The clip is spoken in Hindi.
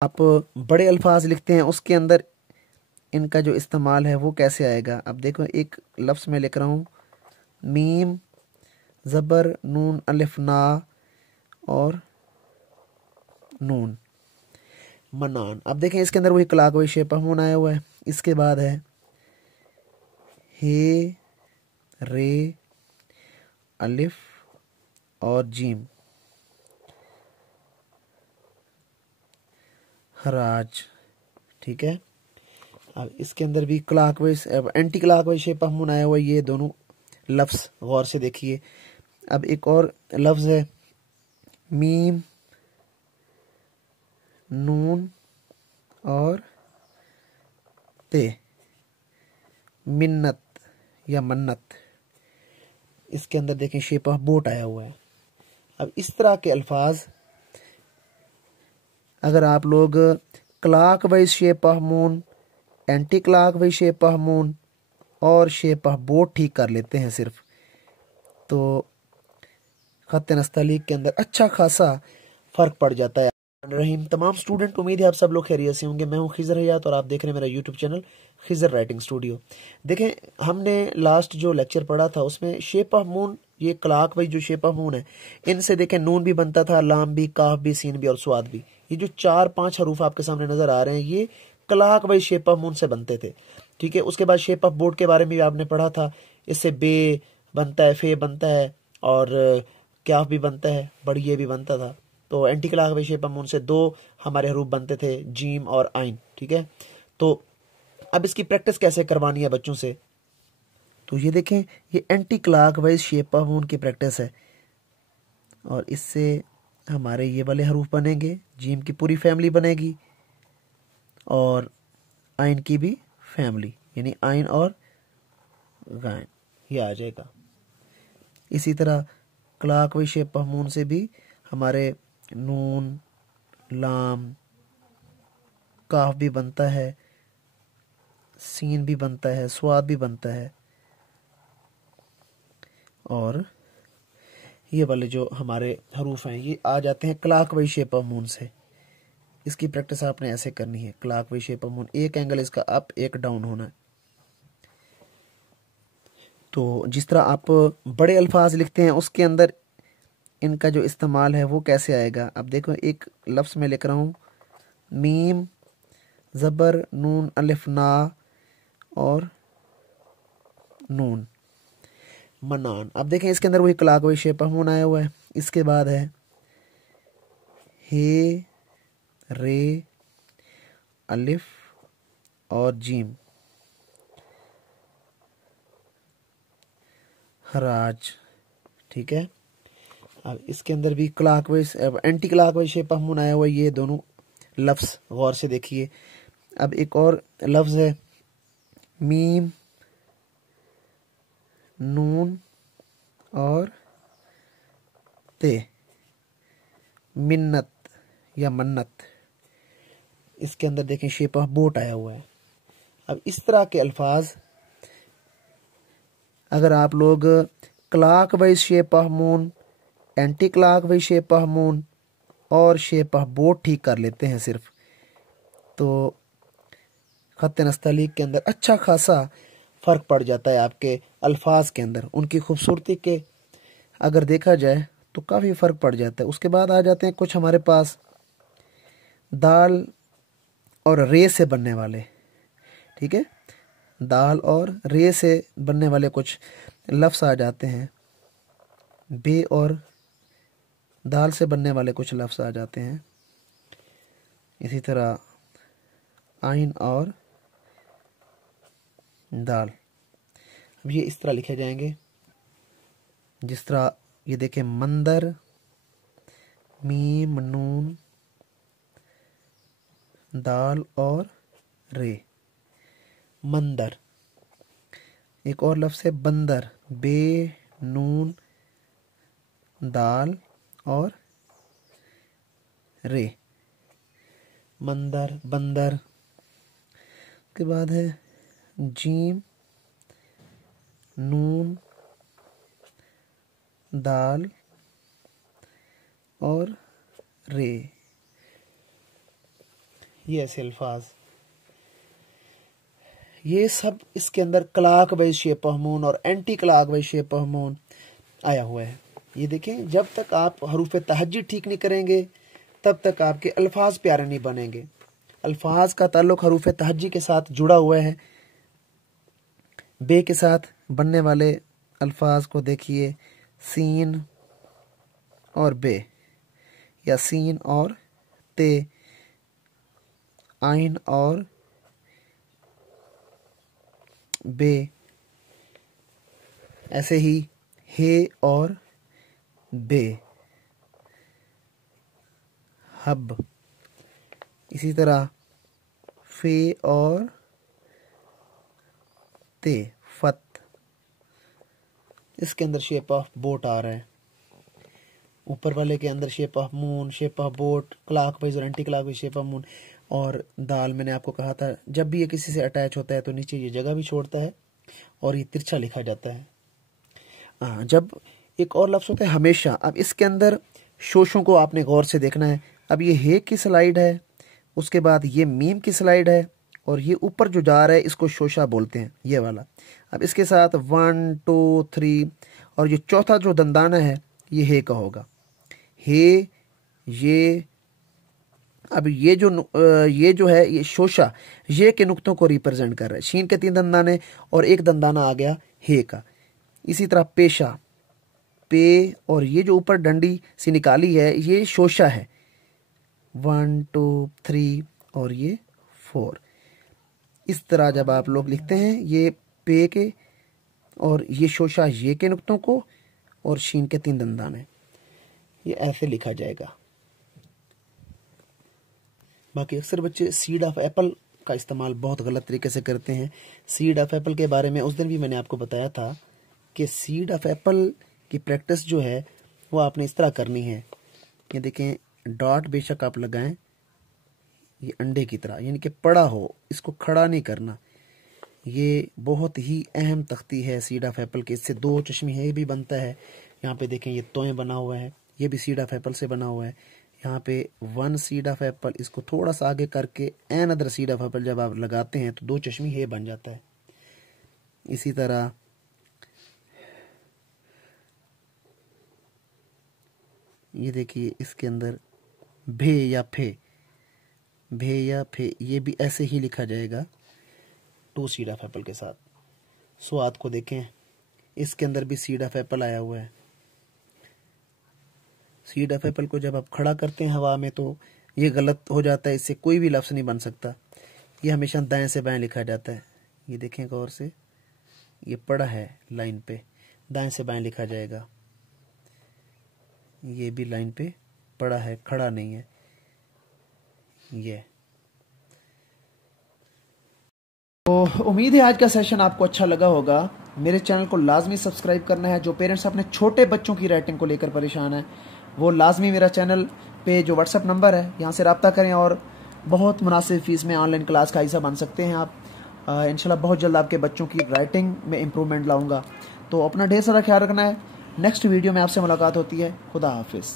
आप बड़े अल्फाज लिखते हैं उसके अंदर इनका जो इस्तेमाल है वो कैसे आएगा। अब देखो एक लफ्ज़ में लिख रहा हूँ, मीम ज़बर नून अलिफ ना और नून, मनान। अब देखें इसके अंदर वही क्लॉकवाइज शेप ऑफ मून आया हुआ है। इसके बाद है हे रे अलिफ और जीम, हराज। ठीक है, अब इसके अंदर भी clockwise anti clockwise shape of moon आया हुआ है। ये दोनों लफ्ज़ गौर से देखिए। अब एक और लफ्ज़ है मीम नून और ते, मिन्नत या मन्नत। इसके अंदर देखें शेप ऑफ बोट आया हुआ है। अब इस तरह के अल्फाज अगर आप लोग clock wise shape of moon, anti clock wise shape of moon और शेप ऑफ बोट ठीक कर लेते हैं सिर्फ, तो खत नस्तलीक के अंदर अच्छा खासा फर्क पड़ जाता है। रहीम तमाम स्टूडेंट, उम्मीद है आप सब लोग खैरियत से होंगे। मैं हूं खिजर हयात और आप देख रहे हैं मेरा YouTube channel Khizar writing studio. देखें हमने लास्ट जो लेक्चर पढ़ा था उसमें शेप ऑफ मून, ये क्लॉक वाइज जो शेप ऑफ मून है, इनसे देखें नून भी बनता था, लाम भी, काफ भी, सीन भी और स्वाद भी। ये जो 4-5 हरूफ आपके सामने नजर आ रहे हैं ये clock wise shape of moon से बनते थे। ठीक है, उसके बाद शेप ऑफ बोट के बारे में भी आपने पढ़ा था। इससे बे बनता है, फे बनता है और क्याफ भी बनता है, बड़िए भी बनता था। तो anti clockwise shape of moon से 2 हमारे हरूफ बनते थे, जीम और आइन। ठीक है, तो अब इसकी प्रैक्टिस कैसे करवानी है बच्चों से, तो ये देखें ये anti clockwise shape of moon की प्रैक्टिस है और इससे हमारे ये वाले हरूफ बनेंगे, जीम की पूरी फैमिली बनेगी और आइन की भी फैमिली, यानी आइन और गाइन ये आ जाएगा। इसी तरह क्लॉकवाइज शेप ऑफ मून से भी हमारे नून, लाम, काफ भी बनता है, सीन भी बनता है, स्वाद भी बनता है और ये वाले जो हमारे हरूफ हैं ये आ जाते हैं क्लॉकवाइज शेप ऑफ मून से। इसकी प्रैक्टिस आपने ऐसे करनी है, क्लॉकवाइज शेप ऑफ मून, एक एंगल इसका अप एक डाउन होना है। तो जिस तरह आप बड़े अल्फाज लिखते हैं उसके अंदर इनका जो इस्तेमाल है वो कैसे आएगा। अब देखो एक लफ्ज़ में लिख रहा हूँ, मीम ज़बर नून अलिफ ना और नून, मनान। अब देखें इसके अंदर वही क्लॉकवाइज शेप ऑफ मून आया हुआ है। इसके बाद है हे रे अलिफ और जीम, हराज। ठीक है, अब इसके अंदर भी clockwise anti clockwise shape of moon आया हुआ है। ये दोनों लफ्ज़ गौर से देखिए। अब एक और लफ्ज़ है मीम नून और ते, मिन्नत या मन्नत। इसके अंदर देखें शेप ऑफ बोट आया हुआ है। अब इस तरह के अल्फाज अगर आप लोग clock wise shape of moon, anti clock wise shape of moon और शेप ऑफ बोट ठीक कर लेते हैं सिर्फ, तो खत नस्तलीक के अंदर अच्छा खासा फर्क पड़ जाता है आपके अल्फाज के अंदर, उनकी खूबसूरती के अगर देखा जाए तो काफ़ी फ़र्क पड़ जाता है। उसके बाद आ जाते हैं कुछ हमारे पास दाल और रे से बनने वाले। ठीक है, दाल और रे से बनने वाले कुछ लफ्ज़ आ जाते हैं, बे और दाल से बनने वाले कुछ लफ्ज़ आ जाते हैं। इसी तरह आइन और दाल, अब ये इस तरह लिखे जाएंगे जिस तरह ये देखें, मंदर मीम नून दाल और रे, मंदर। एक और लफ्ज़ है बंदर, बे नून दाल और रे, मंदर, बंदर। के बाद है जीम नून दाल और रे, ये ऐसे अल्फाज, ये सब इसके अंदर clock wise shape of moon और anti clock wise shape of moon आया हुआ है। ये देखें, जब तक आप हरूफ तहज्जुद ठीक नहीं करेंगे तब तक आपके अल्फाज प्यारे नहीं बनेंगे। अल्फाज का ताल्लुक हरूफ तहज्जुद के साथ जुड़ा हुआ है। बे के साथ बनने वाले अल्फाज को देखिए, सीन और बे, या सीन और ते, आइन और बे, ऐसे ही हे और बे, हब, इसी तरह फे और ते, फत। इसके अंदर शेप ऑफ बोट आ रहा है। ऊपर वाले के अंदर shape of moon, shape of boat, clockwise और anti clock wise shape of moon. और दाल, मैंने आपको कहा था जब भी ये किसी से अटैच होता है तो नीचे ये जगह भी छोड़ता है और ये तिरछा लिखा जाता है। जब एक और लफ्ज़ होता है हमेशा। अब इसके अंदर शोशों को आपने गौर से देखना है। अब ये हे की स्लाइड है, उसके बाद ये मीम की स्लाइड है, और ये ऊपर जो जा रहा है इसको शोशा बोलते हैं, ये वाला। अब इसके साथ 1 2 3 और ये चौथा जो दंदाना है ये हे का होगा। हे, ये, अब ये जो है ये शोशा ये के नुक्तों को रिप्रेजेंट कर रहा है। शीन के 3 दंदाने और एक दंदाना आ गया हे का। इसी तरह पेशा, पे, और ये जो ऊपर डंडी सी निकाली है ये शोशा है। 1 2 3 और ये 4। इस तरह जब आप लोग लिखते हैं ये पे के और ये शोशा ये के नुक्तों को और शीन के 3 दंदाने, ये ऐसे लिखा जाएगा। बाकी अक्सर बच्चे सीड ऑफ एप्पल का इस्तेमाल बहुत गलत तरीके से करते हैं। सीड ऑफ एप्पल के बारे में उस दिन भी मैंने आपको बताया था कि सीड ऑफ एप्पल की प्रैक्टिस जो है वो आपने इस तरह करनी है। ये देखें, डॉट बेशक आप लगाएं ये अंडे की तरह, यानी कि पड़ा हो, इसको खड़ा नहीं करना। ये बहुत ही अहम तख्ती है सीड ऑफ एप्पल के। इससे 2 चश्मे है भी बनता है। यहाँ पे देखें ये तोय बना हुआ है, ये भी सीड ऑफ एप्पल से बना हुआ है। यहाँ पे 1 सीड ऑफ एप्पल, इसको थोड़ा सा आगे करके another seed of apple जब आप लगाते हैं तो 2 चश्मी है बन जाता है। इसी तरह ये देखिए इसके अंदर भे या फे, भे या फे, ये भी ऐसे ही लिखा जाएगा 2 सीड ऑफ एप्पल के साथ। स्वाद को देखें, इसके अंदर भी सीड ऑफ एप्पल आया हुआ है। सीड ऑफ एप्पल को जब आप खड़ा करते हैं हवा में तो ये गलत हो जाता है, इससे कोई भी लफ्ज़ नहीं बन सकता। ये हमेशा दाएं से बाएं लिखा जाता है। ये देखें गौर से, ये पड़ा है लाइन पे, दाएं से बाएं लिखा जाएगा। ये भी लाइन पे पड़ा है, खड़ा नहीं है। ये तो उम्मीद है आज का सेशन आपको अच्छा लगा होगा। मेरे चैनल को लाजमी सब्सक्राइब करना है। जो पेरेंट्स अपने छोटे बच्चों की राइटिंग को लेकर परेशान है वो लाजमी मेरा चैनल पे जो व्हाट्सएप नंबर है यहाँ से रब्ता करें और बहुत मुनासिब फीस में ऑनलाइन क्लास का हिस्सा बन सकते हैं आप। इंशाल्लाह बहुत जल्द आपके बच्चों की राइटिंग में इम्प्रूवमेंट लाऊंगा। तो अपना ढेर सारा ख्याल रखना है। नेक्स्ट वीडियो में आपसे मुलाकात होती है। खुदा हाफिज़।